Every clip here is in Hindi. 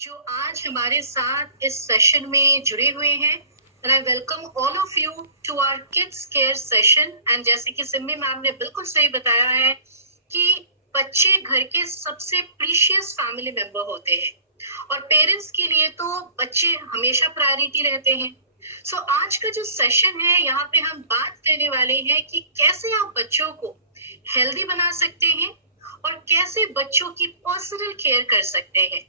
जो आज हमारे साथ इस सेशन में जुड़े हुए हैं। And I welcome all of you to our kids care session. And जैसे कि सिमी मैम ने बिल्कुल सही बताया है कि बच्चे घर के सबसे प्रीशियस फैमिली मेंबर होते हैं और पेरेंट्स के लिए तो बच्चे हमेशा प्रायोरिटी रहते हैं। सो आज का जो सेशन है, यहाँ पे हम बात करने वाले हैं कि कैसे आप बच्चों को हेल्दी बना सकते हैं और कैसे बच्चों की पर्सनल केयर कर सकते हैं।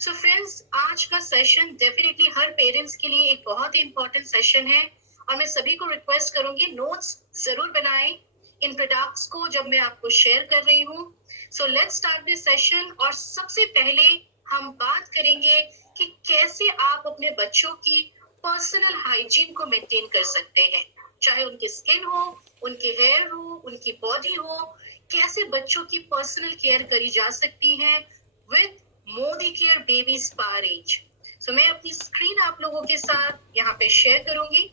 सो फ्रेंड्स, आज का सेशन डेफिनेटली हर पेरेंट्स के लिए एक बहुत ही इंपॉर्टेंट सेशन है और मैं सभी को रिक्वेस्ट करूंगी नोट्स जरूर बनाएं इन प्रोडक्ट्स को जब मैं आपको शेयर कर रही हूँ। So let's start this session. और सबसे पहले हम बात करेंगे कि कैसे आप अपने बच्चों की पर्सनल हाइजीन को मेंटेन कर सकते हैं, चाहे उनकी स्किन हो, उनके हेयर हो, उनकी बॉडी हो। कैसे बच्चों की पर्सनल केयर करी जा सकती है with Modicare baby spa range. So मैं अपनी स्क्रीन आप लोगों के साथ यहाँ पे शेयर करूंगी।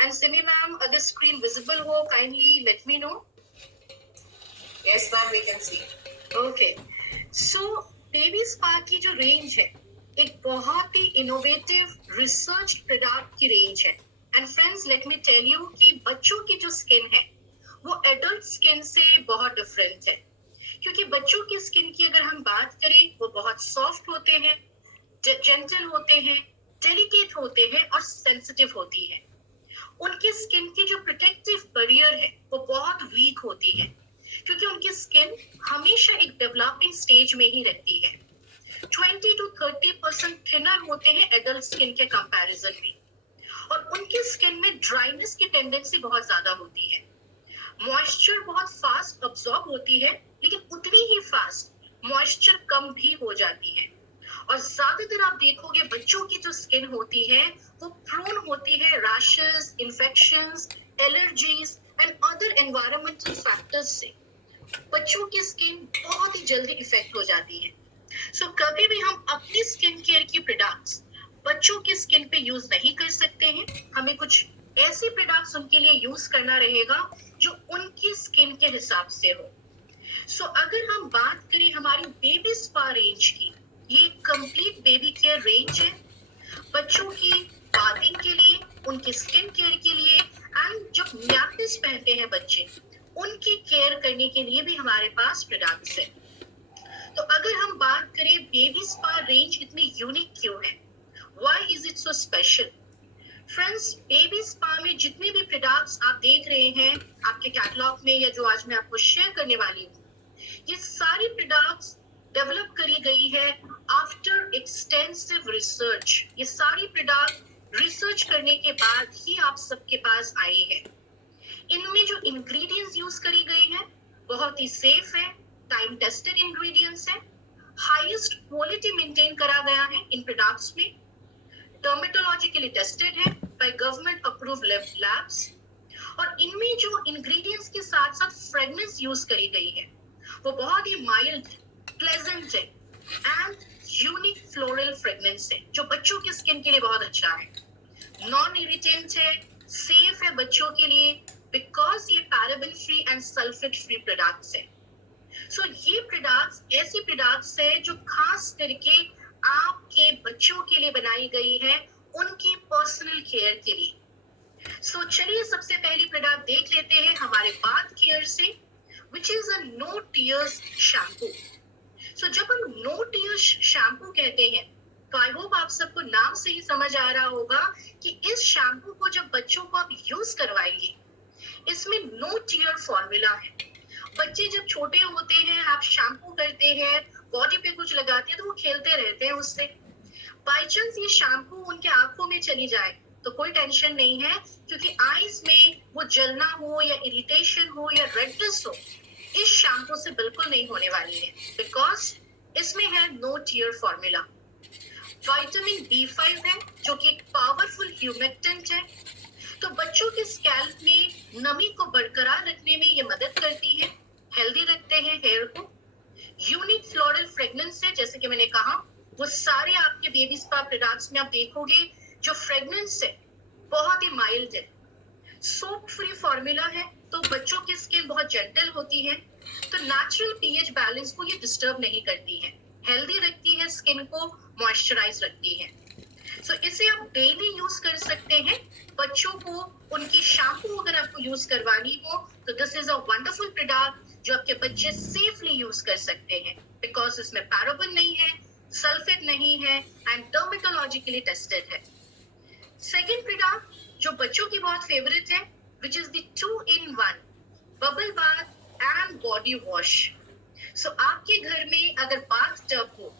एंड सिमी मैम, अगर स्क्रीन विजिबल हो kindly let me know. Yes, ma'am, we can see. Okay, so baby spa की जो रेंज है एक बहुत ही इनोवेटिव रिसर्च प्रोडक्ट की रेंज है। And friends, let me tell you कि बच्चों की जो स्किन है वो एडल्ट स्किन से बहुत डिफरेंट है, क्योंकि बच्चों की स्किन की अगर हम बात करें वो बहुत सॉफ्ट होते हैं, जेंटल होते हैं, डेलिकेट होते हैं और सेंसिटिव होती है। उनकी स्किन की जो प्रोटेक्टिव बैरियर है वो बहुत वीक होती है, क्योंकि उनकी स्किन हमेशा एक डेवलपिंग स्टेज में ही रहती है। 20 to 30% थिनर होते हैं एडल्ट स्किन के कंपैरिजन में, और उनकी स्किन में ड्राइनेस की टेंडेंसी बहुत ज्यादा होती है। मॉइस्चर बहुत फास्ट अब्सॉर्ब होती है, लेकिन उतनी ही फास्ट मॉइस्चर कम भी हो जाती है। और ज्यादातर आप देखोगे बच्चों की जो स्किन होती है वो प्रोन होती है rashes, infections, allergies and other environmental factors से। बच्चों की स्किन बहुत ही जल्दी इफेक्ट हो जाती है। सो कभी भी हम अपनी स्किन केयर की प्रोडक्ट्स बच्चों की स्किन पे यूज नहीं कर सकते हैं। हमें कुछ ऐसी प्रोडक्ट्स उनके लिए यूज करना रहेगा जो उनकी स्किन के हिसाब से हो। सो अगर हम बात करें हमारी बेबी स्पा रेंज की, ये कंप्लीट बेबी केयर रेंज है बच्चों की बाथिंग के लिए, उनकी स्किन केयर के लिए, एंड जब नैपकिन्स पहनते हैं बच्चे उनकी केयर करने के लिए भी हमारे पास प्रोडक्ट्स है। तो अगर हम बात करें बेबी स्पा रेंज इतनी यूनिक क्यों है, why is it so special? Friends, baby spa में जितने भी प्रोडक्ट्स आप देख रहे हैं आपके कैटलॉग में या जो आज मैं आपको शेयर करने वाली हूँ, ये सारी प्रोडक्ट्स डेवलप करी गई है आफ्टर एक्सटेंसिव रिसर्च। ये सारी प्रोडक्ट रिसर्च करने के बाद ही आप सबके पास आई है। इनमें जो इंग्रेडिएंट्स यूज करी गई हैं बहुत ही सेफ है, टाइम टेस्टेड इंग्रेडिएंट्स है, हाईएस्ट क्वालिटी मेंटेन करा गया है इन प्रोडक्ट्स में, डर्मेटोलॉजिकली टेस्टेड है बाय गवर्नमेंट अप्रूव्ड लैब्स, और इनमें जो इंग्रेडिएंट्स के साथ साथ फ्रेग्रेंस यूज करी गई है वो बहुत ही माइल्ड, प्लेजेंट है एंड यूनिक फ्लोरल फ्रेग्रेंस है, जो बच्चों की स्किन के लिए बहुत अच्छा है। नॉन इरिटेंट है, सेफ है बच्चों के लिए, बिकॉज ये paraben free and sulphate free products है। सो ये प्रोडक्ट्स ऐसे प्रोडक्ट्स है जो खास करके आपके बच्चों के लिए बनाई गई है, उनकी पर्सनल केयर के लिए। सो चलिए सबसे पहली प्रोडक्ट देख लेते हैं हमारे बाथ केयर से, which is a no tears shampoo. So जब हम नो टीयर्स शैम्पू कहते हैं तो आई होप आप सबको नाम से ही समझ आ रहा होगा कि इस शैम्पू को जब बच्चों को आप यूज करवाएंगे, इसमें नो टीयर फॉर्मूला है। बच्चे जब छोटे होते हैं, आप शैम्पू करते हैं, बॉडी पे कुछ लगाते हैं तो वो खेलते रहते हैं उससे। बाई चांस ये शैम्पू उनके आंखों में चली जाए तो कोई टेंशन नहीं है, क्योंकि आईज में वो जलना हो या इरिटेशन हो या रेडनेस हो, इस शैम्पू से बिल्कुल नहीं होने वाली है, बिकॉज इसमें है no tier formula. Vitamin B5 है जो कि एक पावरफुल ह्यूमेक्टेंट है, तो बच्चों के स्कैल्प में नमी को बरकरार रखने में ये मदद करती है, हेल्दी रखते हैं हेयर को। यूनिक फ्लोरल फ्रेग्रेंस है, जैसे कि मैंने कहा वो सारे आपके बेबी स्पा प्रोडक्ट्स में आप देखोगे जो फ्रेग्रेंस है बहुत ही माइल्ड है। सोप फ्री फॉर्मूला है, तो बच्चों की स्किन बहुत जेंटल होती है, तो नेचुरल पीएच बैलेंस को ये डिस्टर्ब नहीं करती है। हेल्दी रखती है, स्किन को मॉइस्चराइज रखती है। सो इसे आप डेली यूज कर सकते हैं। बच्चों को उनकी शैम्पू अगर आपको यूज करवानी हो तो this is a wonderful product जो आपके बच्चे सेफली यूज कर सकते हैं, बिकॉज इसमें पैराबेन नहीं है, सल्फेट नहीं है एंड डर्मेटोलॉजिकली टेस्टेड है। सेकेंड प्रोडक्ट जो बच्चों की बहुत फेवरेट है, which is the 2-in-1 bubble bath and body wash. So आपके घर में अगर बाथ टब हो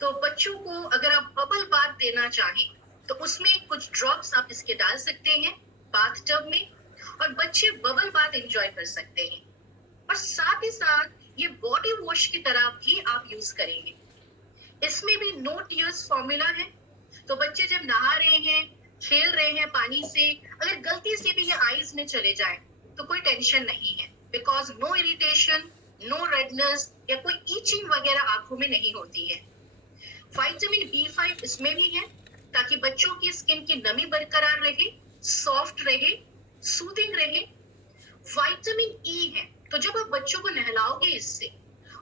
तो बच्चों को अगर आप बबल बाथ देना चाहें तो उसमें कुछ ड्रॉप्स आप इसके डाल सकते हैं बाथ टब में, और बच्चे बबल बाथ एंजॉय कर सकते हैं। और साथ ही साथ ये बॉडी वॉश की तरह भी आप यूज करेंगे। इसमें भी नो टीयर्स फॉर्मूला है, तो बच्चे जब नहा रहे हैं, खेल रहे हैं पानी से, अगर गलती से भी ये आईज में चले जाए तो कोई टेंशन नहीं है, because no irritation, no redness या कोई ईचिंग वगैरह आंखों में नहीं होती है। विटामिन B5 इसमें भी है ताकि बच्चों की स्किन की नमी बरकरार रहे, सॉफ्ट रहे, सूदिंग रहे। विटामिन E है, तो जब आप बच्चों को नहलाओगे इससे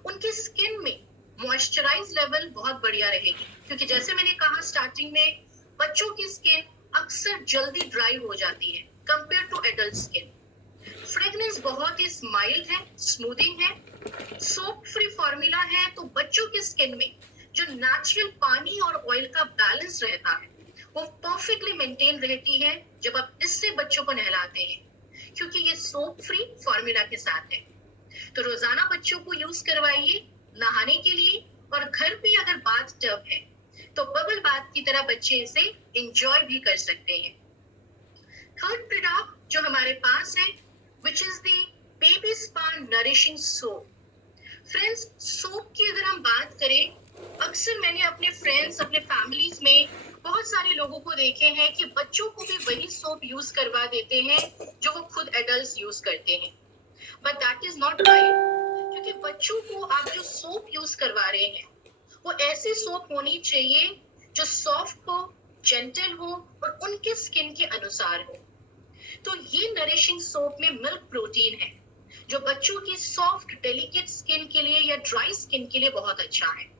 उनकी स्किन में मॉइस्चराइज लेवल बहुत बढ़िया रहेगी, क्योंकि जैसे मैंने कहा स्टार्टिंग में, बच्चों की स्किन अक्सर जल्दी ड्राई हो जाती है compare to adult skin. Fragrance बहुत ही माइल्ड है, स्मूथिंग है, सोप फ्री फॉर्मूला है, तो बच्चों की स्किन में जो नेचुरल पानी और ऑयल का बैलेंस रहता है वो परफेक्टली मेंटेन रहती है जब आप इससे बच्चों को नहलाते हैं, क्योंकि ये सोप फ्री फॉर्मूला के साथ है। तो रोजाना बच्चों को यूज करवाइए नहाने के लिए, और घर पे अगर बाथ टब है तो बबल बाथ की तरह बच्चे इसे एंजॉय भी कर सकते हैं। थर्ड प्रोडक्ट जो हमारे पास है, which is the baby spa nourishing soap. Friends, soap की अगर हम बात करें, अक्सर मैंने अपने फ्रेंड्स, अपने फैमिलीज में बहुत सारे लोगों को देखे हैं कि बच्चों को भी वही सोप यूज करवा देते हैं जो वो खुद एडल्ट यूज करते हैं, but that is not right, क्योंकि बच्चों को आप जो सोप यूज करवा रहे हैं वो ऐसी सोप होनी चाहिए जो सॉफ्ट हो, जेंटल हो और उनके स्किन के अनुसार हो। तो ये नरिशिंग सोप में मिल्क प्रोटीन है जो बच्चों की सॉफ्ट डेलिकेट स्किन के लिए या ड्राई स्किन के लिए बहुत अच्छा है।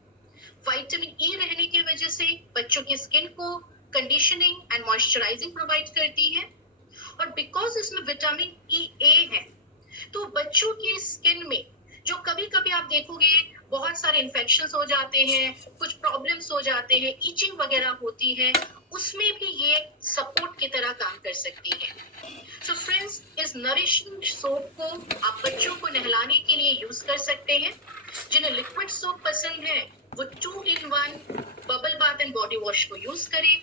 विटामिन E रहने की वजह से बच्चों की स्किन को कंडीशनिंग एंड मॉइस्चराइजिंग प्रोवाइड करती है, और बिकॉज इसमें विटामिन E है तो बच्चों की स्किन में जो कभी कभी आप देखोगे बहुत सारे इन्फेक्शंस हो जाते हैं, कुछ प्रॉब्लम्स हो जाते हैं, ईचिंग वगैरह होती है, उसमें भी ये सपोर्ट की तरह काम कर सकती है। सो फ्रेंड्स, इस नरिशिंग सोप को आप बच्चों को नहलाने के लिए यूज कर सकते हैं। जिन्हें लिक्विड सोप पसंद है वो 2-in-1 bubble bath and body wash को यूज करें,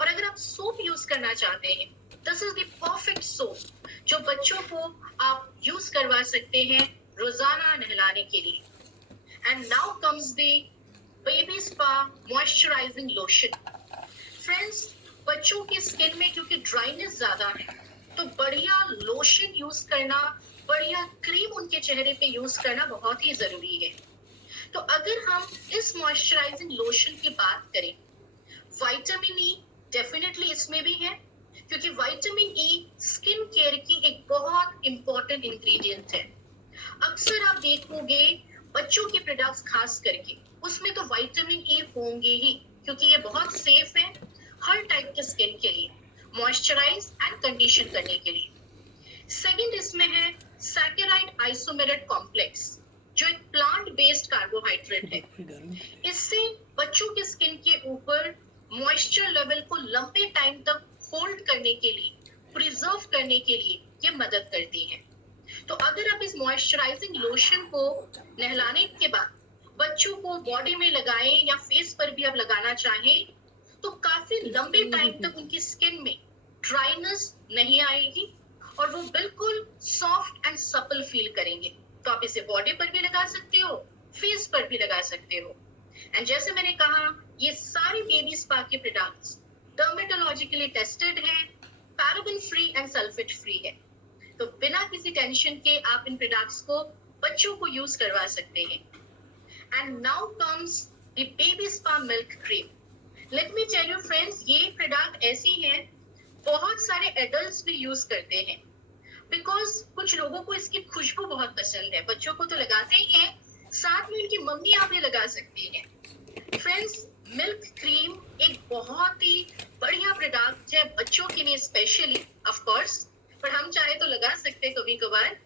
और अगर आप सोप यूज करना चाहते हैं, this is the perfect soap जो बच्चों को आप यूज करवा सकते हैं रोजाना नहलाने के लिए। And now comes the baby spa moisturising lotion. Friends, बच्चों की स्किन में क्योंकि ड्राइनेस ज्यादा है तो बढ़िया लोशन यूज करना, बढ़िया क्रीम उनके चेहरे पे यूज करना बहुत ही जरूरी है। तो अगर हम इस मॉइस्चराइजिंग लोशन की बात करें, विटामिन E डेफिनेटली इसमें भी है, क्योंकि विटामिन E स्किन केयर की एक बहुत इंपॉर्टेंट इंग्रेडिएंट है। अक्सर आप देखोगे बच्चों के प्रोडक्ट्स खास करके उसमें तो विटामिन E होंगे ही, क्योंकि ये बहुत सेफ है हर टाइप के स्किन के लिए, मॉइस्चराइज एंड कंडीशन करने के लिए। सेकंड इसमें है सैकेराइड आइसोमेरेट कॉम्प्लेक्स, जो एक प्लांट बेस्ड कार्बोहाइड्रेट है। इससे बच्चों के स्किन के ऊपर मॉइस्चर लेवल को लंबे टाइम तक होल्ड करने के लिए, प्रिजर्व करने के लिए ये मदद करती है। तो अगर आप इस मॉइस्चराइजिंग लोशन को नहलाने के बाद बच्चों को बॉडी में लगाएं या फेस पर भी आप लगाना चाहें तो काफी लंबे टाइम तक उनकी स्किन में ड्राइनेस नहीं आएगी और वो बिल्कुल सॉफ्ट एंड सपल फील करेंगे। तो आप इसे बॉडी पर भी लगा सकते हो, फेस पर भी लगा सकते हो। एंड जैसे मैंने कहा, ये सारे बेबी स्पा के प्रोडक्ट्स डर्मेटोलॉजिकली टेस्टेड है, paraben free and sulphate free है, तो बिना किसी टेंशन के आप इन प्रोडक्ट्स को बच्चों को यूज करवा सकते हैं। And now comes the baby spa milk cream. Let me tell you friends, ये प्रोडक्ट ऐसी है बहुत सारे एडल्ट्स भी यूज करते हैं, बिकॉज कुछ लोगों को इसकी खुशबू बहुत पसंद है। बच्चों को तो लगाते ही हैं, साथ में उनकी मम्मियां भी लगा सकती हैं। फ्रेंड्स, मिल्क क्रीम एक बहुत ही बढ़िया प्रोडक्ट है बच्चों के लिए स्पेशली, ऑफ कोर्स, पर हम चाहे तो लगा सकते हैं कभी कभार।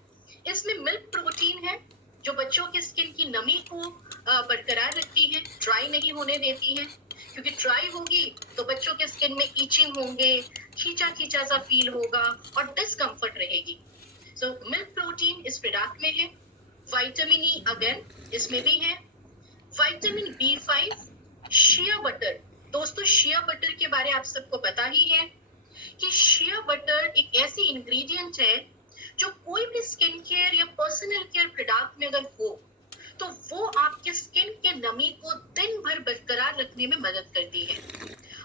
इसमें मिल्क प्रोटीन है जो बच्चों के स्किन की नमी को बरकरार रखती है, ड्राई नहीं होने देती है, क्योंकि ड्राई होगी तो बच्चों के स्किन में ईचिंग होंगे, खींचा खींचा सा फील होगा और डिस्कम्फर्ट रहेगी। सो मिल्क प्रोटीन इस प्रोडक्ट में है। विटामिन ई अगेन इसमें भी है। Vitamin B5, shea butter. दोस्तों, शिया बटर के बारे आप सबको पता ही है कि शिया बटर एक ऐसी इंग्रेडिएंट है जो कोई भी स्किन केयर या पर्सनल केयर प्रोडक्ट में अगर हो तो वो आपके स्किन के नमी को दिन भर बरकरार रखने में मदद करती है।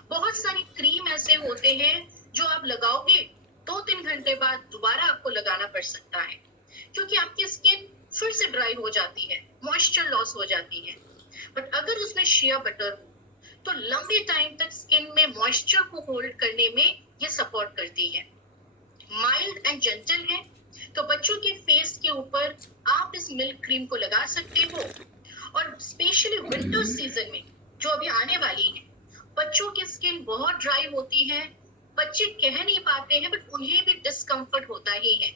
बहुत सारी क्रीम ऐसे होते हैं जो आप लगाओगे 2-3 घंटे बाद दोबारा आपको लगाना पड़ सकता है, क्योंकि आपकी स्किन फिर से ड्राई हो जाती है, मॉइस्चर लॉस हो जाती है। बट अगर उसमें शिया बटर हो तो लंबे टाइम तक स्किन में मॉइस्चर को होल्ड करने में ये सपोर्ट करती है। माइल्ड एंड जेंटल है, तो बच्चों के फेस के ऊपर आप इस मिल्क क्रीम को लगा सकते हो। और स्पेशली विंटर सीजन में जो अभी आने वाली है, बच्चों की स्किन बहुत ड्राई होती है, बच्चे कह नहीं पाते हैं बट उन्हें भी डिस्कम्फर्ट होता ही है।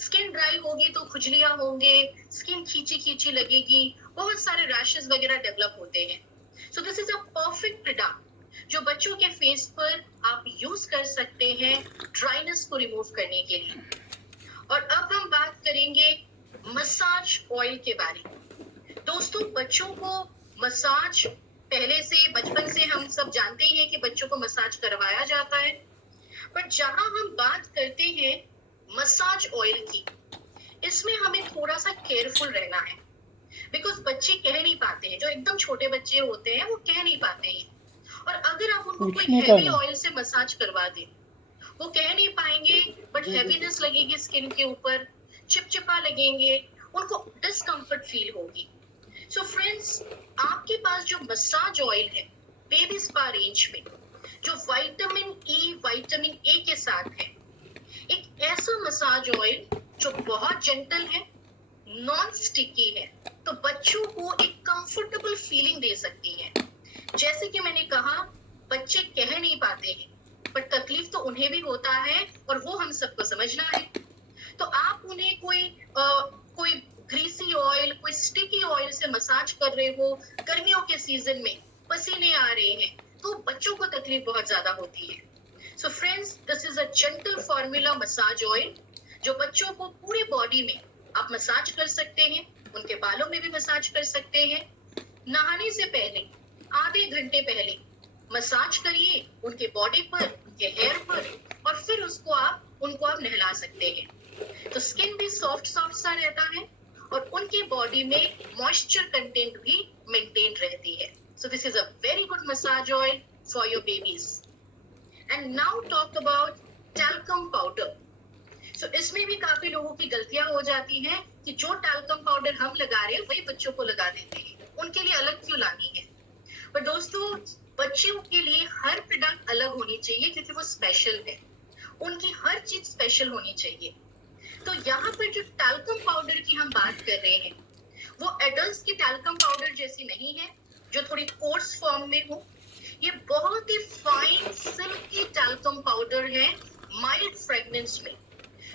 स्किन ड्राई होगी तो खुजलियां होंगे, स्किन खींची खींची लगेगी, बहुत सारे रैशेस वगैरह डेवलप होते हैं। सो this is a perfect product जो बच्चों के फेस पर आप यूज कर सकते हैं ड्राइनेस को रिमूव करने के लिए। और अब हम बात करेंगे मसाज ऑयल के बारे में। दोस्तों, बच्चों को मसाज पहले से, बचपन से हम सब जानते ही हैं कि बच्चों को मसाज करवाया जाता है, पर जहां हम बात करते हैं मसाज ऑयल की, इसमें हमें थोड़ा सा केयरफुल रहना है, बिकॉज बच्चे कह नहीं पाते हैं, जो एकदम छोटे बच्चे होते हैं वो कह नहीं पाते हैं। और अगर आप उनको कोई हैवी ऑयल से मसाज करवा दें, वो कह नहीं पाएंगे, बट हैवीनेस लगेगी स्किन के ऊपर, चिपचिपा लगेंगे, उनको डिस्कम्फर्ट फील होगी। सो फ्रेंड्स, आपके पास जो मसाज ऑयल है बेबी स्पा रेंज में, जो विटामिन ई, विटामिन ए के साथ है, एक ऐसा मसाज ऑयल जो बहुत जेंटल है, नॉन स्टिकी है, तो बच्चों को एक कंफर्टेबल फीलिंग दे सकती है। जैसे कि मैंने कहा, बच्चे कह नहीं पाते हैं, पर तकलीफ तो उन्हें भी होता है और वो हम सबको समझना है। तो आप उन्हें कोई ग्रीसी ऑयल, कोई स्टिकी ऑयल से मसाज कर रहे हो, गर्मियों के सीजन में पसीने आ रहे हैं, तो बच्चों को तकलीफ बहुत ज्यादा होती है। So friends, this is a gentle formula massage oil जो बच्चों को पूरे बॉडी में आप मसाज कर सकते हैं, उनके बालों में भी मसाज कर सकते हैं। नहाने से पहले आधे घंटे पहले मसाज करिए उनके बॉडी पर, उनके हेयर पर, और फिर उनको आप नहला सकते हैं। तो स्किन भी सॉफ्ट सॉफ्ट सा रहता है और उनके बॉडी में मॉइस्चर कंटेंट भी मेंटेन रहती है। So this is a very good massage oil for your babies. And now talk about talcum powder. So इसमें भी काफी लोगों की गलतियां हो जाती हैं कि जो टैल्कम पाउडर हम लगा रहे हैं वही बच्चों को लगा देते हैं, उनके लिए अलग क्यों लानी है। पर दोस्तों, बच्चों के लिए हर प्रोडक्ट अलग होनी चाहिए, क्योंकि वो स्पेशल है, उनकी हर चीज स्पेशल होनी चाहिए। तो यहाँ पर जो टैल्कम पाउडर की हम बात कर रहे हैं, वो एडल्ट्स की टैल्कम पाउडर जैसी नहीं है जो थोड़ी कोर्स फॉर्म में हो। ये बहुत ही फाइन सिल्की टैल्कम पाउडर है, माइल्ड फ्रेग्रेंस में,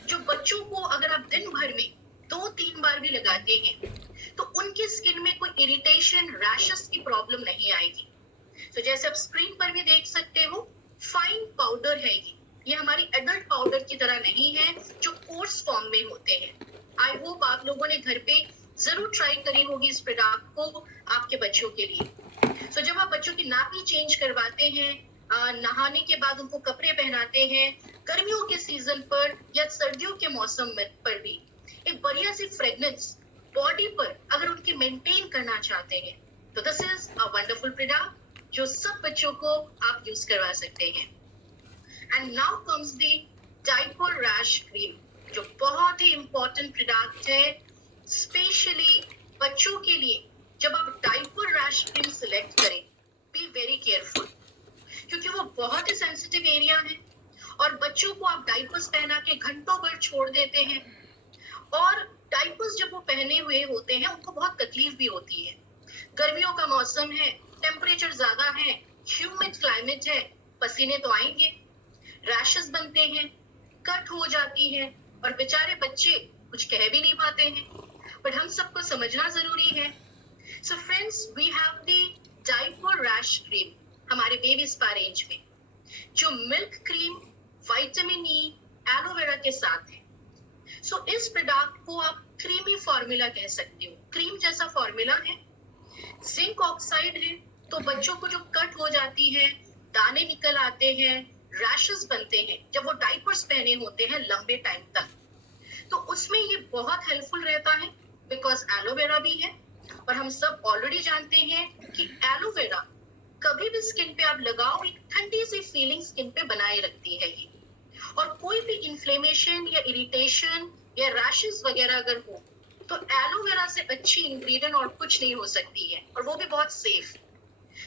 जो बच्चों को अगर आप दिन भर में 2-3 बार भी लगाते हैं तो उनकी स्किन में कोई इरिटेशन, रैशेस की प्रॉब्लम नहीं आएगी। तो जैसे आप स्क्रीन पर भी देख सकते हो, फाइन पाउडर है ये हमारी एडल्ट पाउडर की तरह नहीं है जो कोर्स फॉर्म में होते हैं। आई होप आप लोगों ने घर पे जरूर ट्राई करी होगी इस प्रोडक्ट को आपके बच्चों के लिए। सो जब आप बच्चों की नापी चेंज करवाते हैं, नहाने के बाद उनको कपड़े पहनाते हैं, गर्मियों के सीजन पर या सर्दियों के मौसम पर भी एक बढ़िया सी फ्रेग्रेंस बॉडी पर अगर उनके मेंटेन करना चाहते हैं, तो this is a wonderful product जो सब बच्चों को आप यूज करवा सकते हैं। And now comes the diaper rash cream, जो बहुत ही इंपॉर्टेंट प्रोडक्ट है स्पेशली बच्चों के लिए। जब आप डायपर रैश क्रीम सिलेक्ट करें, बी वेरी केयरफुल, क्योंकि वो बहुत ही सेंसिटिव एरिया है और बच्चों को आप डायपर्स पहना के घंटों भर छोड़ देते हैं, और डायपर्स जब वो पहने हुए होते हैं उनको बहुत तकलीफ भी होती है। गर्मियों का मौसम है, टेम्परेचर ज्यादा है, ह्यूमिड क्लाइमेट है, पसीने तो आएंगे, रैशेस बनते हैं, कट हो जाती है, और बेचारे बच्चे कुछ कह भी नहीं पाते हैं, बट हम सबको समझना जरूरी है। So friends, we have the diaper rash cream हमारे बेबी स्पा रेंज में, जो milk cream, vitamin E, aloe vera के साथ है। सो इस प्रोडक्ट को आप क्रीमी फॉर्मूला कह सकते हो, क्रीम जैसा फॉर्मूला है, जिंक ऑक्साइड है, तो बच्चों को जो कट हो जाती है, दाने निकल आते हैं, रैशेस बनते हैं जब वो डाइपर्स पहने होते हैं लंबे टाइम तक, तो उसमें ये बहुत हेल्पफुल रहता है, बिकॉज एलोवेरा भी है, और हम सब ऑलरेडी जानते हैं कि एलोवेरा कभी भी स्किन पे आप लगाओ, एक ठंडी सी फीलिंग स्किन पे बनाए रखती है ये, और कोई भी इन्फ्लेमेशन या इरिटेशन या रैशेस वगैरह अगर हो, तो एलोवेरा से अच्छी इंग्रेडिएंट और कुछ नहीं हो सकती है, और वो भी बहुत सेफ।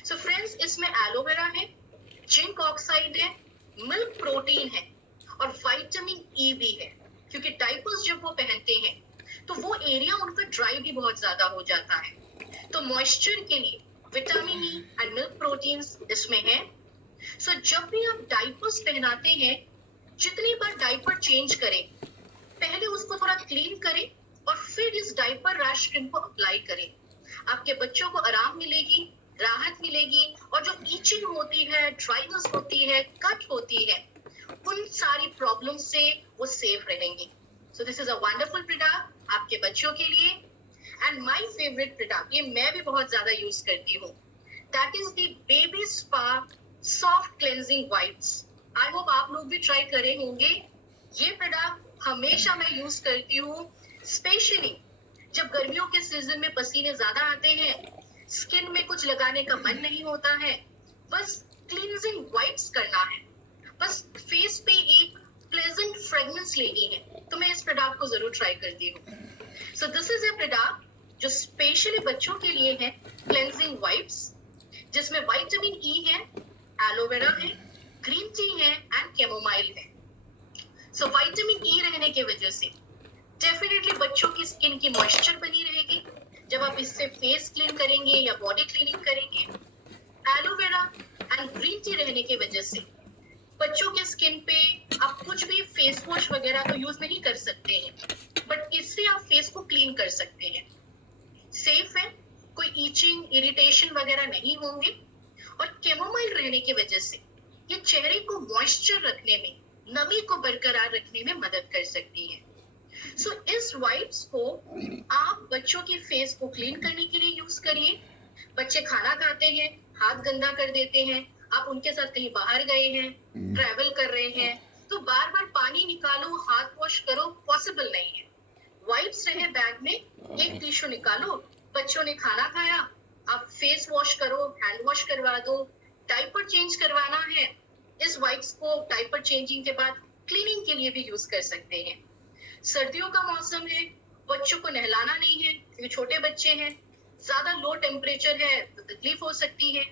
सो फ्रेंड्स, इसमें एलोवेरा है, जिंक ऑक्साइड है, मिल्क प्रोटीन है, और विटामिन ई भी है, क्योंकि डाइपर्स जब वो पहनते हैं तो वो एरिया उनका ड्राई भी बहुत ज्यादा हो जाता है, तो मॉइस्चर के लिए vitamin E and milk proteins इसमें है। सो जब भी आप डाइपर्स पहनाते हैं, जितनी बार डाइपर चेंज करें, पहले उसको थोड़ा क्लीन करें और फिर इस डाइपर रैश क्रीम को अप्लाई करें। आपके बच्चों को आराम मिलेगी, राहत मिलेगी, और जो ईचिंग होती है, ड्राइनेस होती है, कट होती है, उन सारी प्रॉब्लम से वो सेफ रहेंगे। सो this is a wonderful product आपके बच्चों के लिए। एंड माय फेवरेट प्रोडक्ट, ये मैं भी बहुत ज्यादा यूज करती हूँ, that is the baby spa soft cleansing wipes. I hope आप लोग भी ट्राई करे होंगे। ये प्रोडक्ट हमेशा मैं यूज करती हूँ, स्पेशली जब गर्मियों के सीजन में पसीने ज्यादा आते हैं, स्किन में कुछ लगाने का मन नहीं होता है, बस क्लींजिंग वाइप्स करना है, बस फेस पे एक प्लेजेंट फ्रेग्रेंस लेनी है, तो मैं इस प्रोडक्ट को जरूर ट्राई करती हूँ। सो दिस इज अ प्रोडक्ट जो स्पेशली बच्चों के लिए है, क्लेंजिंग वाइप्स, जिसमें विटामिन ई है, एलोवेरा है, ग्रीन टी है एंड कैमोमाइल है। सो विटामिन ई रहने की वजह से डेफिनेटली बच्चों की स्किन की मॉइस्चर बनी रहेगी जब आप इससे फेस क्लीन करेंगे या बॉडी क्लीनिंग करेंगे। एलोवेरा एंड ग्रीन टी रहने की वजह से बच्चों के स्किन पे आप कुछ भी फेस वॉश वगैरह तो यूज नहीं कर सकते हैं, बट इससे आप फेस को क्लीन कर सकते हैं, सेफ है, कोई ईचिंग, इरिटेशन वगैरह नहीं होंगे। और कैमोमाइल रहने की वजह से ये चेहरे को मॉइस्चर रखने में, नमी को बरकरार रखने में मदद कर सकती है। सो इस वाइप्स को आप बच्चों की फेस को क्लीन करने के लिए यूज करिए। बच्चे खाना खाते हैं, हाथ गंदा कर देते हैं, आप उनके साथ कहीं बाहर गए हैं, ट्रैवल कर रहे हैं, तो बार बार पानी निकालो, हाथ वॉश करो, पॉसिबल नहीं है। वाइप्स रहे बैग में, एक टिश्यू निकालो, बच्चों ने खाना खाया, आप फेस वॉश करो, हैंड वॉश करवा दो, डाइपर चेंज करवाना है, इस वाइप्स को डाइपर चेंजिंग के बाद क्लीनिंग के लिए भी यूज कर सकते हैं। सर्दियों का मौसम है, बच्चों को नहलाना नहीं है क्योंकि छोटे बच्चे हैं, ज्यादा लो टेम्परेचर है तो तकलीफ हो सकती है,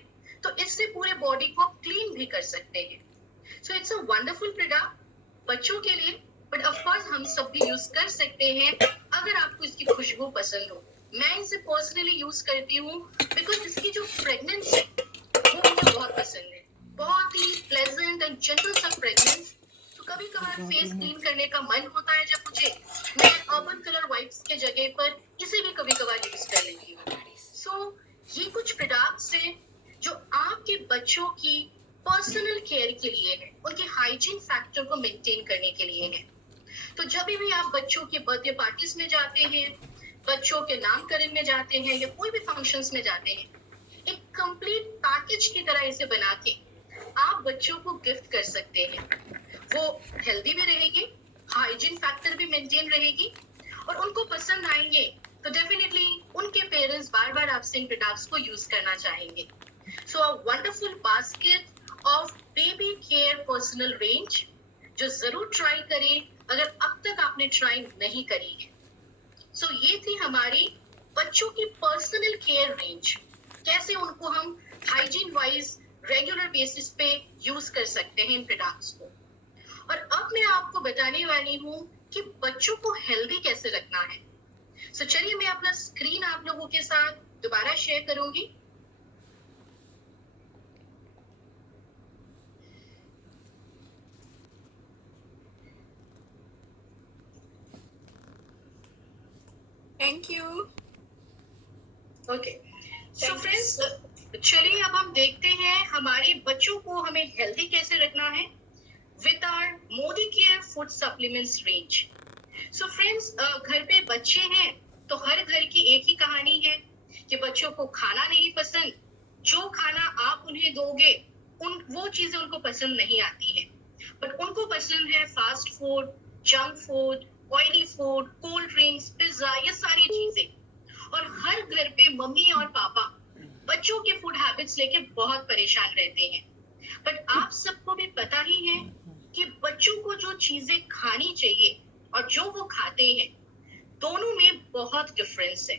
तो इससे पूरे बॉडी को क्लीन भी कर सकते हैं। So it's a wonderful product बच्चों के लिए, बट ऑफ कोर्स हम सब भी यूज कर सकते हैं अगर आपको इसकी खुशबू पसंद हो। मैं इसे पर्सनली यूज करती हूँ बिकॉज इसकी जो फ्रेग्रेंस है वो मुझे बहुत पसंद है, बहुत ही प्लेजेंट एंड जेंटल सा फ्रेग्रेंस। तो कभी कभार फेस क्लीन करने का मन होता है जब मुझे, मैं अर्बन कलर वाइप्स के जगह पर इसे भी कभी कभार यूज कर लेती हूँ। सो ये कुछ प्रोडक्ट्स हैं जो आपके बच्चों की पर्सनल केयर के लिए है, उनके हाइजीन फैक्टर को मेंटेन करने के लिए है। तो जब भी आप बच्चों के बर्थडे पार्टीज में जाते हैं, बच्चों के नामकरण में जाते हैं, या कोई भी फंक्शंस में जाते हैं, एक कंप्लीट पैकेज की तरह इसे बना के आप बच्चों को गिफ्ट कर सकते हैं। वो हेल्दी भी रहेगी, हाइजीन फैक्टर भी मेंटेन रहेगी, और उनको पसंद आएंगे, तो डेफिनेटली उनके पेरेंट्स बार बार आपसे इन प्रोडक्ट्स को यूज करना चाहेंगे। So a wonderful basket of baby care personal range, जो जरूर ट्राई करें अगर अब तक आपने ट्राई नहीं करी है। सो ये थी हमारी बच्चों की पर्सनल केयर रेंज, कैसे उनको हम हाइजीन वाइज रेगुलर बेसिस पे यूज कर सकते हैं इन प्रोडक्ट्स को। और अब मैं आपको बताने वाली हूँ कि बच्चों को हेल्दी कैसे रखना है। सो चलिए मैं अपना स्क्रीन आप लोगों के साथ दोबारा शेयर करूंगी। Thank you. Okay so Thank you. Friends, चलिए अब हम देखते हैं हमारे बच्चों को हमें हेल्दी कैसे रखना है with our Modi care food supplements range. So friends, घर पे बच्चे हैं तो हर घर की एक ही कहानी है कि बच्चों को खाना नहीं पसंद, जो खाना आप उन्हें दोगे वो चीजें उनको पसंद नहीं आती हैं, बट उनको पसंद है fast food, junk food, oily food, cold drinks, pizza, ये सारी चीजें। और हर घर पे मम्मी और पापा बच्चों के फूड हैबिट्स लेके बहुत परेशान रहते हैं। बट आप सबको भी पता ही है कि बच्चों को जो चीजें खानी चाहिए और जो वो खाते हैं, दोनों में बहुत डिफरेंस है।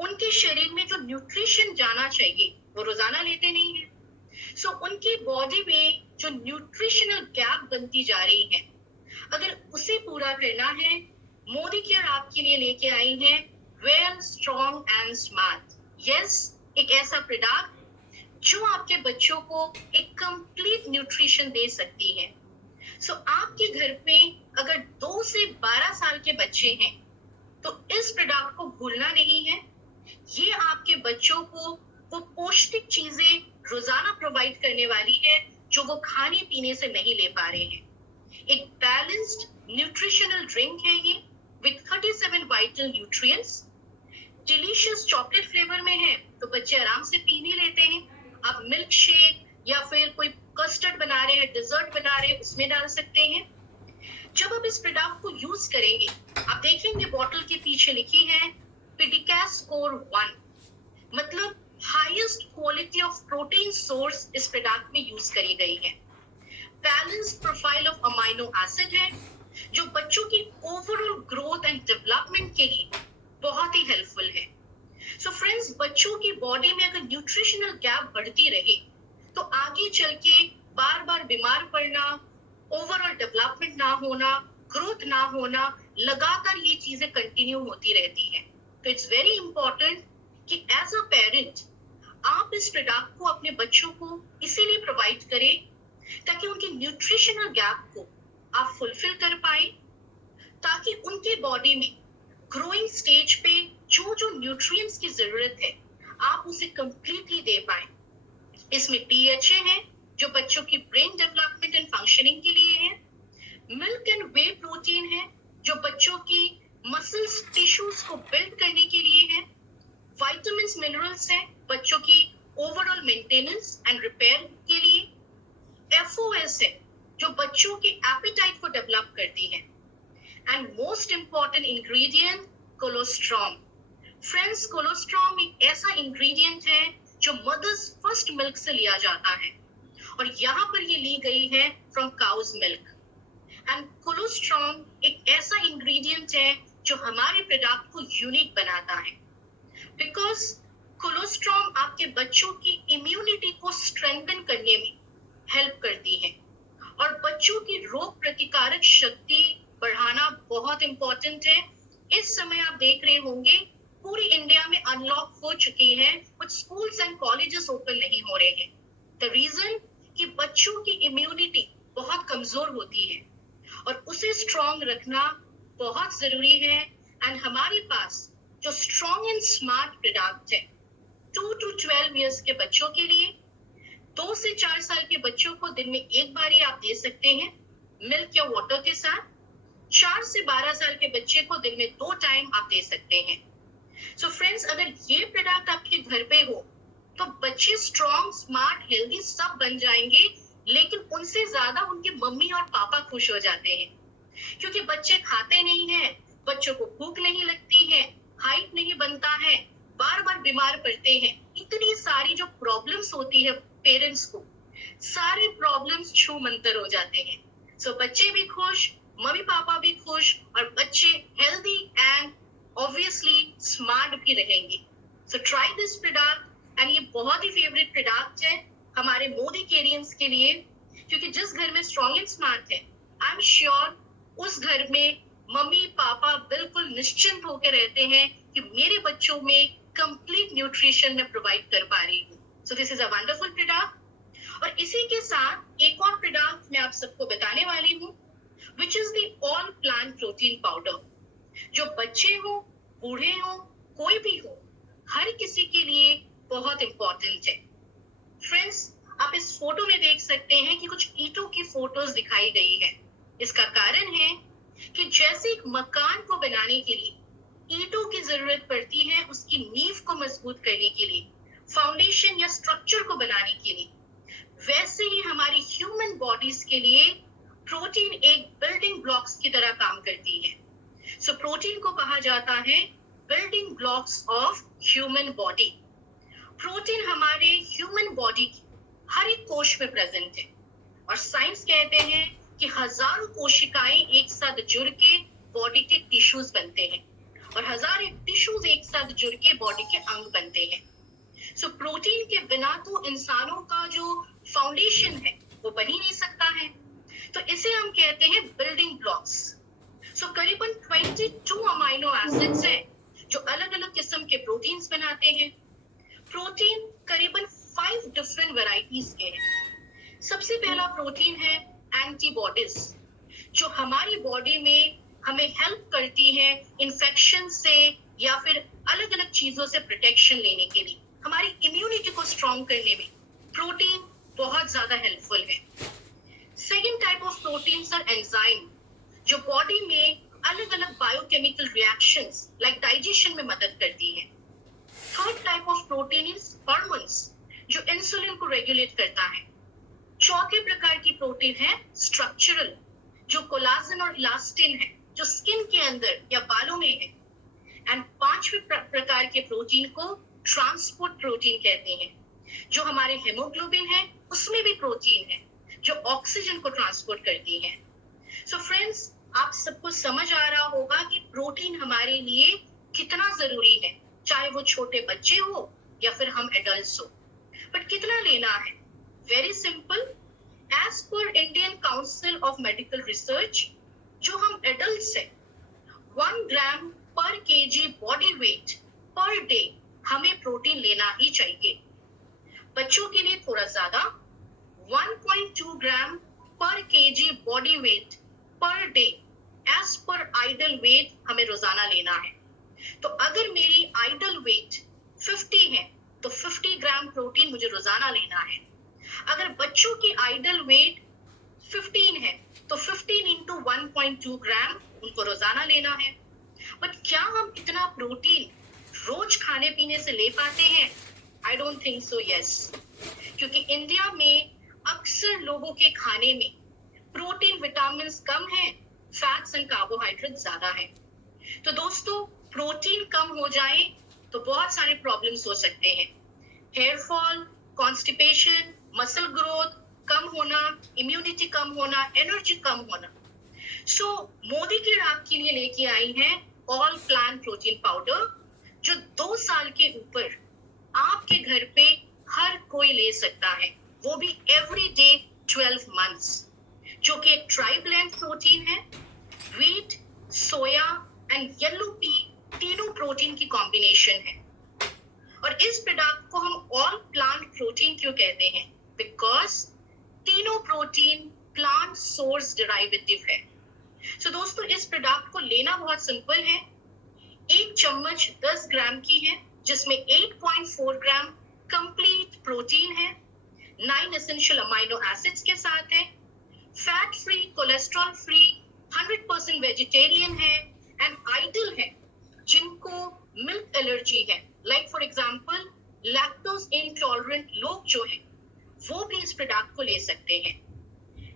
उनके शरीर में जो न्यूट्रिशन जाना चाहिए वो रोजाना लेते नहीं है। सो उनकी बॉडी में जो न्यूट्रिशनल गैप बनती जा रही है, अगर उसे पूरा करना है, मोदी केयर आपके लिए लेके आई है well strong and smart. Yes, एक ऐसा प्रोडक्ट जो आपके बच्चों को एक कंप्लीट न्यूट्रिशन दे सकती है। सो आपके घर में अगर 2 से 12 साल के बच्चे हैं तो इस प्रोडक्ट को भूलना नहीं है। ये आपके बच्चों को वो पौष्टिक चीजें रोजाना प्रोवाइड करने वाली है जो वो खाने पीने से नहीं ले पा रहे हैं। एक बैलेंस्ड न्यूट्रिशनल ड्रिंक है ये with 37 vital nutrients. Delicious chocolate flavour में है तो बच्चे आराम से पी भी लेते हैं। आप मिल्क शेक या फिर कोई कस्टर्ड बना रहे हैं, डिजर्ट बना रहे हैं, उसमें डाल सकते हैं। जब आप इस प्रोडक्ट को यूज करेंगे, आप देखेंगे बॉटल के पीछे लिखी है पिडिकैस स्कोर 1, मतलब highest quality of protein source इस प्रोडक्ट में यूज करी गई है। Balanced profile of amino acid है जो बच्चों की ओवरऑल ग्रोथ एंड डेवलपमेंट के लिए बहुत ही हेल्पफुल है। सो फ्रेंड्स, बच्चों की बॉडी में अगर न्यूट्रिशनल गैप बढ़ती रहे तो आगे चल के बार बार बीमार पड़ना, ओवरऑल डेवलपमेंट ना होना, ग्रोथ ना होना, लगातार ये चीजें कंटिन्यू होती रहती हैं। तो इट्स वेरी इंपॉर्टेंट कि एज अ पेरेंट आप इस प्रोडक्ट को अपने बच्चों को इसीलिए प्रोवाइड करें ताकि उनके न्यूट्रिशनल गैप को आप फुलफिल कर पाए, ताकि उनके बॉडी में ग्रोइंग स्टेज पे जो जो न्यूट्रिएंट्स की जरूरत है आप उसे कंप्लीटली दे पाए। इसमें DHA है जो बच्चों की ब्रेन डेवलपमेंट एंड फंक्शनिंग के लिए है। मिल्क एंड वे प्रोटीन है जो बच्चों की मसल्स टिश्यूज को बिल्ड करने के लिए है। विटामिन्स मिनरल्स है बच्चों की ओवरऑल मेंटेनेंस एंड रिपेयर के लिए। FOS है जो बच्चों के एपेटाइट को डेवलप करती है। And most important ingredient colostrum. Friends, colostrum एक ऐसा इंग्रेडिएंट है जो मदर्स फर्स्ट मिल्क से लिया जाता है और यहाँ पर ये ली गई है फ्रॉम काउज मिल्क। एंड कोलोस्ट्रॉम एक ऐसा इंग्रेडिएंट है जो हमारे प्रोडक्ट को यूनिक बनाता है, बिकॉज कोलोस्ट्रॉम आपके बच्चों की इम्यूनिटी को स्ट्रेंथन करने में हेल्प करती है और बच्चों की रोग प्रतिकारक शक्ति बढ़ाना बहुत इंपॉर्टेंट है। इस समय आप देख रहे होंगे पूरी इंडिया में अनलॉक हो चुकी है, but schools and colleges open नहीं हो रहे हैं। द रीजन कि बच्चों की इम्यूनिटी बहुत कमजोर होती है और उसे स्ट्रॉन्ग रखना बहुत जरूरी है। एंड हमारे पास जो स्ट्रॉन्ग एंड स्मार्ट प्रोडक्ट है 2 to 12 इयर्स के बच्चों के लिए, 2 से 4 साल के बच्चों को दिन में एक बार ही आप दे सकते हैं मिल्क या वाटर के साथ। 4 से 12 साल के बच्चे को दिन में 2 टाइम आप दे सकते हैं। सो फ्रेंड्स, अगर ये प्रोडक्ट आपके घर पे हो तो बच्चे स्ट्रॉन्ग, स्मार्ट, हेल्दी सब बन जाएंगे, लेकिन उनसे ज्यादा उनके मम्मी और पापा खुश हो जाते हैं, क्योंकि बच्चे खाते नहीं हैं, बच्चों को भूख नहीं लगती है, हाइट नहीं बनता है, बार बार बीमार पड़ते हैं। इतनी सारी जो प्रॉब्लम्स होती है पेरेंट्स को, सारे प्रॉब्लम्स छू मंतर हो जाते हैं। सो बच्चे भी खुश, मम्मी पापा भी खुश और बच्चे हेल्दी एंड ऑब्वियसली स्मार्ट भी रहेंगे। So try this product and ये बहुत ही फेवरेट प्रोडक्ट है हमारे मोदी केरियंस के लिए, क्योंकि जिस घर में स्ट्रॉन्ग एंड स्मार्ट है, आई एम श्योर उस घर में मम्मी पापा बिल्कुल निश्चिंत होकर रहते हैं कि मेरे बच्चों में कंप्लीट न्यूट्रिशन में प्रोवाइड कर पा रही हूँ। सो this is a wonderful product. और इसी के साथ एक और प्रोडक्ट मैं आप सबको बताने वाली हूँ, विच is the all plant protein powder. जो बच्चे हो बूढ़े हो, कोई भी हो, हर किसी के लिए बहुत इंपॉर्टेंट है। फ्रेंड्स, आप इस फोटो में देख सकते हैं कि कुछ ईंटों की फोटोज दिखाई गई है। इसका कारण है कि जैसे एक मकान को बनाने के लिए ईंटों की जरूरत पड़ती है उसकी नींव को मजबूत करने के लिए, फाउंडेशन या स्ट्रक्चर को बनाने के लिए, वैसे ही हमारी ह्यूमन बॉडीज के लिए प्रोटीन एक बिल्डिंग ब्लॉक्स की तरह काम करती है। सो प्रोटीन को कहा जाता है building blocks of human body. Protein हमारे ह्यूमन बॉडी की हर एक कोश में प्रेजेंट है और साइंस कहते हैं कि हजारों कोशिकाएं एक साथ जुड़ के बॉडी के टिश्यूज बनते हैं और हजारों टिश्यूज एक साथ जुड़ के बॉडी के अंग बनते हैं। सो प्रोटीन के बिना तो इंसानों का जो फाउंडेशन है वो बन ही नहीं सकता है, तो इसे हम कहते हैं बिल्डिंग ब्लॉक्स। सो करीबन 22 अमाइनो एसिड्स हैं जो अलग अलग किस्म के प्रोटीन्स बनाते हैं। प्रोटीन करीबन 5 डिफरेंट वैरायटीज के हैं। सबसे पहला प्रोटीन है एंटीबॉडीज, जो हमारी बॉडी में हमें हेल्प करती है इन्फेक्शन से या फिर अलग अलग चीजों से प्रोटेक्शन लेने के लिए, हमारी इम्यूनिटी को स्ट्रॉन्ग करने में प्रोटीन बहुत ज्यादा हेल्पफुल है। Second type of proteins are enzyme, जो बॉडी में अलग अलग बायोकेमिकल रिएक्शंस लाइक डाइजेशन में मदद करती है। Third type of protein is hormones, जो इंसुलिन को रेगुलेट करता है। चौथे प्रकार की प्रोटीन है स्ट्रक्चरल, जो कोलाजन और इलास्टिन है, जो स्किन के अंदर या बालों में है। एंड पांचवें प्रकार के प्रोटीन को ट्रांसपोर्ट प्रोटीन कहते हैं, जो हमारे हेमोग्लोबिन है उसमें भी प्रोटीन है जो ऑक्सीजन को ट्रांसपोर्ट करती है। सो फ्रेंड्स, आप सबको समझ आ रहा होगा कि प्रोटीन हमारे लिए कितना जरूरी है, चाहे वो छोटे बच्चे हो या फिर हम एडल्ट्स हो। बट कितना लेना है? Very simple, as per Indian Council of Medical Research, जो हम एडल्ट्स हैं 1 gram per KG body weight per day हमें प्रोटीन लेना ही चाहिए। बच्चों के लिए थोड़ा ज्यादा, 1.2 gram per KG body weight per day as per ideal weight हमें रोजाना लेना है। तो अगर मेरी आइडल वेट 50 है तो 50 ग्राम प्रोटीन मुझे रोजाना लेना है। अगर बच्चों की आइडल वेट 15 है तो 15 इंटू 1.2 ग्राम उनको रोजाना लेना है। बट क्या हम इतना प्रोटीन रोज खाने पीने से ले पाते हैं? I don't think so, yes. क्योंकि इंडिया में अक्सर लोगों के खाने में प्रोटीन विटामिन कम है, फैट्स एंड कार्बोहाइड्रेट ज्यादा है। तो दोस्तों, प्रोटीन कम हो जाए तो बहुत सारे प्रॉब्लम्स हो सकते हैं। Hair fall, constipation, muscle growth कम होना, इम्यूनिटी कम होना, एनर्जी कम होना। सो मोदी की राख के लिए लेके आई है ऑल प्लांट प्रोटीन पाउडर, जो 2 साल के ऊपर आपके घर पे हर कोई ले सकता है, वो भी एवरी डे 12 मंथ्स, जो कि एक ट्राइब्लैंड प्रोटीन है। Wheat, soya and yellow P तीनों प्रोटीन की कॉम्बिनेशन है। और इस प्रोडक्ट को हम ऑल प्लांट प्रोटीन क्यों कहते हैं? बिकॉज तीनों प्रोटीन प्लांट सोर्स डेरिवेटिव है। सो दोस्तों, इस प्रोडक्ट को लेना बहुत सिंपल है। 1 चम्मच 10 ग्राम की है, जिसमें 8.4 ग्राम कंप्लीट प्रोटीन है, 9 एसेंशियल अमाइनो एसिड्स के साथ है, fat free, cholesterol free, 100% vegetarian है एंड आइडल है जिनको मिल्क एलर्जी है, like for example lactose intolerant लोग जो है वो भी इस प्रोडक्ट को ले सकते हैं।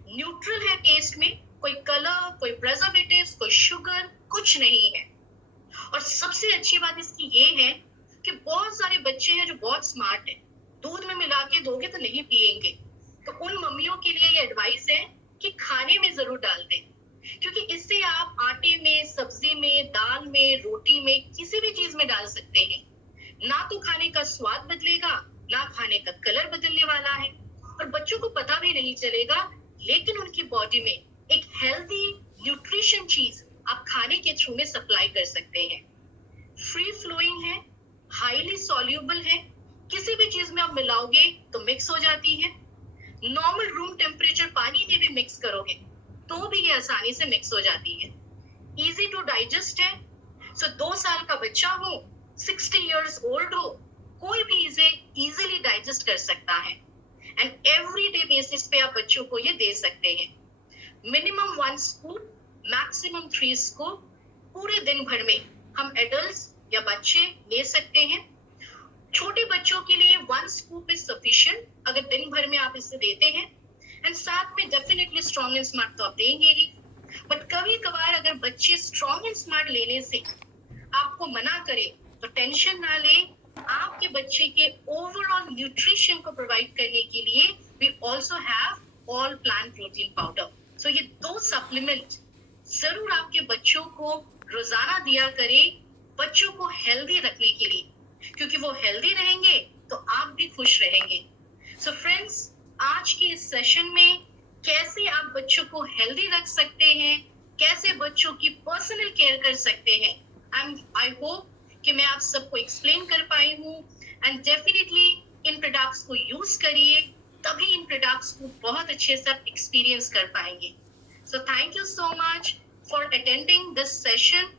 न्यूट्रल है टेस्ट में, कोई कलर, कोई प्रिजर्वेटिव्स, कोई शुगर कुछ नहीं है। और सबसे अच्छी बात इसकी ये है कि बहुत सारे बच्चे हैं जो बहुत स्मार्ट हैं, दूध में मिला के दोगे तो नहीं पिएंगे। तो उन मम्मियों के लिए ये एडवाइस है कि खाने में जरूर डाल दें, क्योंकि इससे आप आटे में, सब्जी में, दाल में, रोटी में, किसी भी चीज में डाल सकते हैं। ना तो खाने का स्वाद बदलेगा, ना खाने का कलर बदलने वाला है, और बच्चों को पता भी नहीं चलेगा, लेकिन उनकी बॉडी में एक हेल्दी न्यूट्रिशन चीज आप खाने के थ्रू में सप्लाई कर सकते हैं। फ्री फ्लोइंग है, हाईली सॉल्यूबल है, किसी भी चीज में आप मिलाओगे तो मिक्स हो जाती है। नॉर्मल रूम टेम्परेचर पानी में भी मिक्स करोगे तो भी ये आसानी से मिक्स हो जाती है। इजी टू डाइजेस्ट है। सो 2 साल का बच्चा हो, 60 इयर्स ओल्ड हो, कोई भी इसे इजीली डाइजेस्ट कर सकता है एंड एवरीडे बेसिस पे आप बच्चों को ये दे सकते हैं। मिनिमम 1 स्कूप, मैक्सिमम 3 स्कूप पूरे दिन भर में हम एडल्ट्स या बच्चे ले सकते हैं। छोटे बच्चों के लिए 1 स्कूप इज सफिशिएंट अगर दिन भर में आप इसे देते हैं एंड साथ में डेफिनेटली स्ट्रॉन्ग एंड स्मार्ट तो आप देंगे ही, बट कभी कभार अगर बच्चे स्ट्रॉन्ग एंड स्मार्ट लेने से आपको मना करे तो टेंशन ना ले, आपके बच्चे के ओवरऑल न्यूट्रिशन को प्रोवाइड करने के लिए we also have all plant protein powder. So ये 2 सप्लीमेंट जरूर आपके बच्चों को रोजाना दिया करें, बच्चों को हेल्दी रखने के लिए, क्योंकि वो हेल्दी रहेंगे तो आप भी खुश रहेंगे। सो फ्रेंड्स, आज के इस सेशन में कैसे आप बच्चों को हेल्दी रख सकते हैं, कैसे बच्चों की पर्सनल केयर कर सकते हैं, आई होप कि मैं आप सबको एक्सप्लेन कर पाई हूँ एंड डेफिनेटली इन प्रोडक्ट्स को यूज करिए, तभी इन प्रोडक्ट्स को बहुत अच्छे से आप एक्सपीरियंस कर पाएंगे। So thank you so much for attending this session